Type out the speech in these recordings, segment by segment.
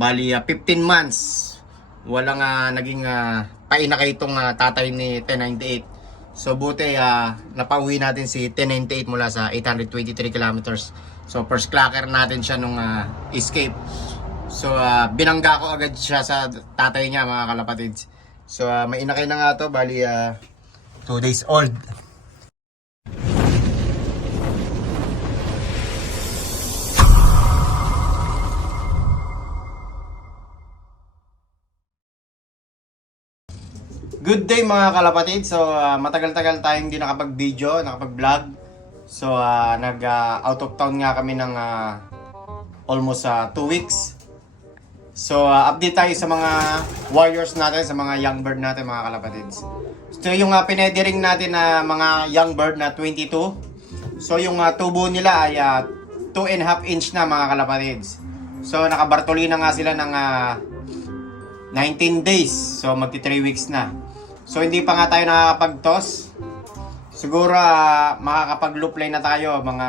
Bali 15 months walang naging painakay itong tatay ni 1098. So buti napauwi natin si 1098 mula sa 823 kilometers. So first clocker natin siya nung escape. So binangga ko agad siya sa tatay niya, mga kalapatids. So may inakay na nga to, bali 2 days old. Good day mga kalapatid. So matagal-tagal tayong hindi nakapag-video, nakapag-vlog. So nag-out of town nga kami ng almost 2 weeks. So update tayo sa mga warriors natin, sa mga young bird natin mga kalapatids. So yung pinediring natin na mga young bird na 22. So yung tubo nila ay 2.5 inch na mga kalapatids. So nakabartoli na nga sila ng 19 days. So magti 3 weeks na. So hindi pa nga tayo nakakapag-toss. Siguro makakapag-loop line na tayo mga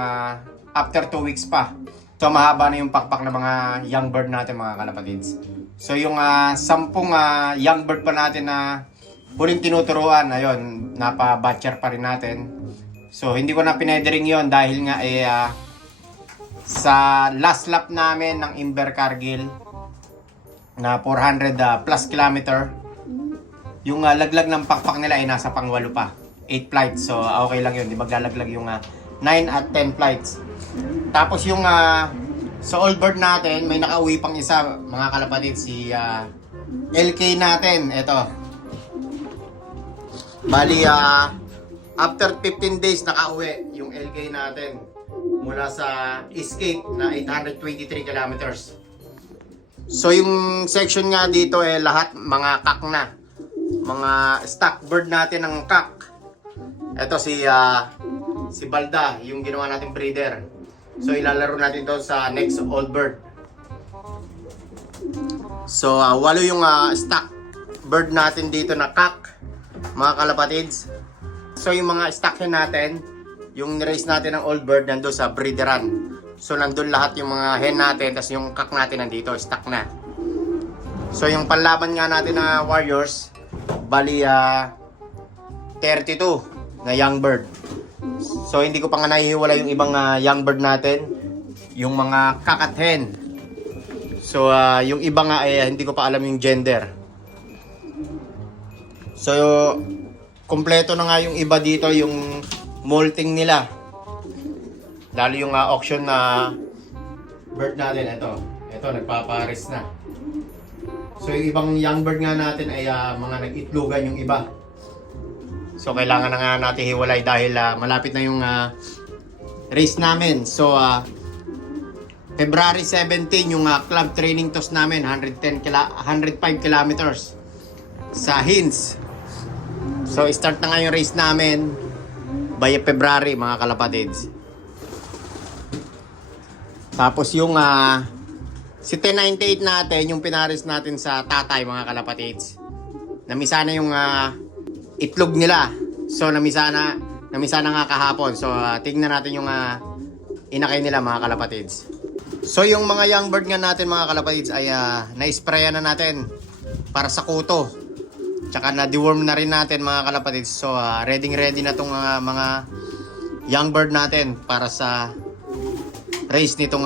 after 2 weeks pa. So mahaba na yung pakpak ng mga young bird natin mga kalapatids. So yung 10 young bird pa natin na huling tinuturuan, ayun, napa-batcher pa rin natin. So hindi ko na pinedering yon dahil nga sa last lap namin ng Imber Cargill na 400 plus kilometer, yung laglag ng pakpak nila ay nasa pang-8 pa. 8 flights. So okay lang yun, di maglalaglag yung 9 at 10 flights. Tapos yung sa old bird natin, may nakauwi pang isa mga kalapatid, si LK natin. Ito. Bali after 15 days nakauwi yung LK natin mula sa escape na 823 kilometers. So yung section nga dito lahat mga kak na. Mga stock bird natin ng kak. Ito si Balda, yung ginawa nating breeder. So ilalaro natin to sa next old bird. So 8 yung stock bird natin dito na kak, mga kalapatids. So yung mga stock natin, yung race natin ng old bird nandun sa breederan. So nandun lahat yung mga hen natin, tas yung kak natin nandito, stock na. So yung panlaban nga natin na warriors, bali 32 na young bird. So hindi ko pa nga nahihiwala yung ibang young bird natin, yung mga kak at hen. So yung iba nga hindi ko pa alam yung gender. So kompleto na nga yung iba dito, yung molting nila. Lalo yung auction na bird natin, ito nagpapares na. So yung ibang young bird nga natin ay mga nag-itlogan yung iba. So kailangan na nga natin hiwalay dahil malapit na yung race namin. So February 17 yung club training toss namin, 105 kilometers sa Hinds. So start na nga yung race namin by February mga kalapatids. Tapos yung si 1098 natin, yung pinaris natin sa tatay mga kalapatids, namisa na yung itlog nila. So namisa na nga kahapon. So tingnan natin yung inakay nila mga kalapatids. So yung mga young bird nga natin mga kalapatids ay na-sprayan na natin para sa kuto. Tsaka na-deworm na rin natin mga kalapatids. So ready na tong mga young bird natin para sa race nitong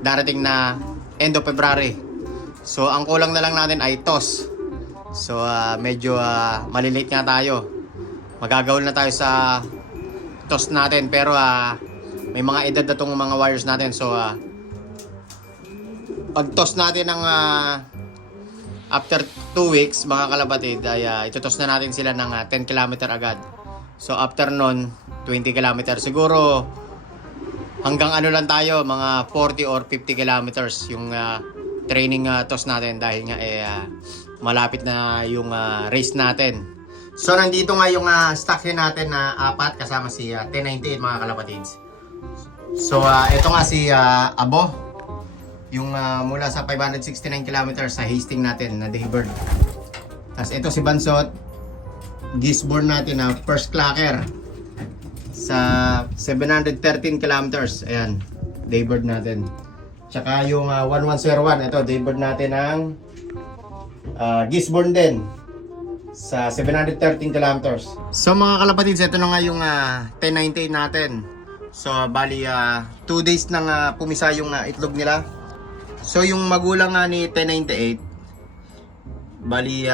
darating na end of February. So ang kulang na lang natin ay toss. So medyo malilate nga tayo. Magagawal na tayo sa toss natin, pero may mga edad na tong mga warriors natin. So pag toss natin ng after 2 weeks mga kalapatid ay itutos na natin sila ng 10 km agad. So after nun 20 km. Siguro hanggang ano lang tayo, mga 40 or 50 kilometers yung training toss natin dahil nga malapit na yung race natin. So nandito nga yung stock natin na 4 kasama si 1098 mga kalapatids. So ito nga si Abo, yung mula sa 569 kilometers sa Hastings natin na daybird. Tapos ito si Bansot, Gisborne natin na first clocker sa 713 kilometers. Ayan, daybird natin. Tsaka yung 1101, ito, daybird natin ng Gisborne din sa 713 kilometers. So mga kalapatids, ito na nga yung 1098 natin. So bali 2 days nang pumisa yung itlog nila. So yung magulang nga ni 1098, bali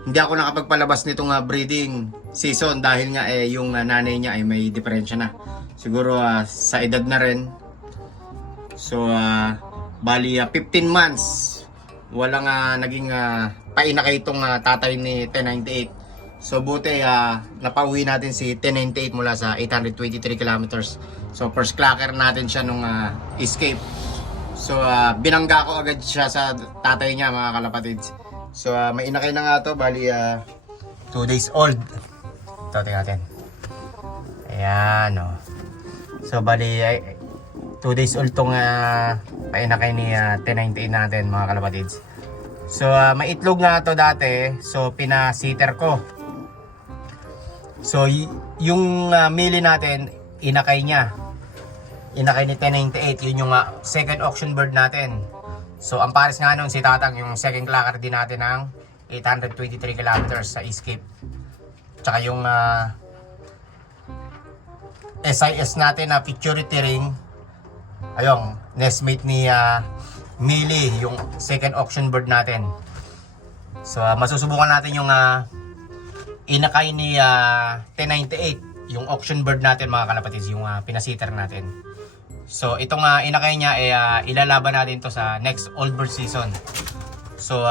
hindi ako nakapagpalabas nitong breeding season dahil nga yung nanay niya ay may diferensya na. Siguro sa edad na rin. So bali 15 months walang naging painakay itong tatay ni 1098. So buti napauwi natin si 1098 mula sa 823 kilometers. So first clocker natin siya nung escape. So binangga ko agad siya sa tatay niya mga kalapatids. So may inakay na nga to, bali 2 days old. Ito tingnan natin. Ayan o. So bali 2 days old tong painakay ni 1098 natin mga kalapatids. So may itlog nga to dati. So pinasiter ko. So yung mili natin inakay niya. Inakay ni 1098. Yun yung second auction bird natin. So ang pares nga nun si Tatang, yung second clocker din natin ng 823 kilometers sa escape. Tsaka yung SIS natin na picturity ring, ayong nestmate ni Mili, yung second auction bird natin. So masusubukan natin yung inakay ni 1098, yung auction bird natin mga kalapatids, yung pinasiter natin. So itong inakay niya ilalaban natin to sa next old bird season. So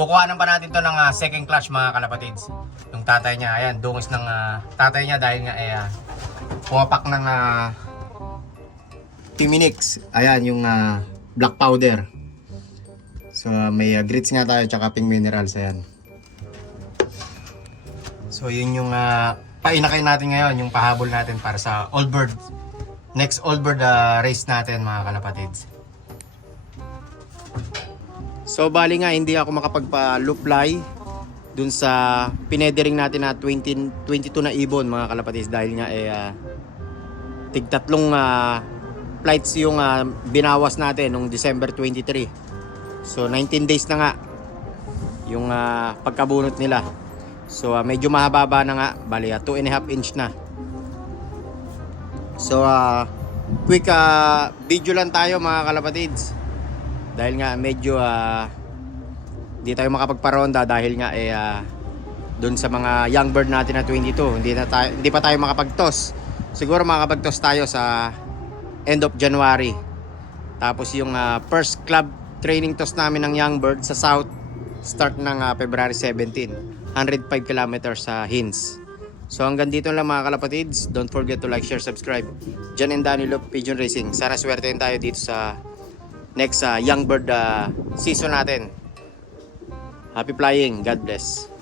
kukuhanan pa natin to ng second clutch mga kalapatids. Yung tatay niya, ayan, dungis ng tatay niya dahil nga pumapak ng Timinix. Ayan yung black powder. So may grits nga tayo tsaka pink minerals, ayan. So yun yung painakay natin ngayon, yung pahabol natin para sa old bird, next old bird race natin mga kalapatids. So bali nga hindi ako makapagpa-loop fly dun sa pinedering natin na 22 na ibon mga kalapatids dahil nga tig-tatlong flights yung binawas natin nung December 23. So 19 days na nga yung pagkabunot nila. So medyo mahaba na nga, bali 2.5 inch na. So quick video lang tayo mga kalapatids. Dahil nga medyo di tayo makapagparonda dahil nga doon sa mga young bird natin na 22, hindi pa tayo makapag-toss. Siguro makapag-toss tayo sa end of January. Tapos yung first club training toss namin ng young bird sa South start ng February 17. 105 kilometers sa Hinds. So hanggang dito lang mga kalapatids. Don't forget to like, share, subscribe. Jan and Danilo Pigeon Racing. Sana swertein tayo dito sa next young bird season natin. Happy flying. God bless.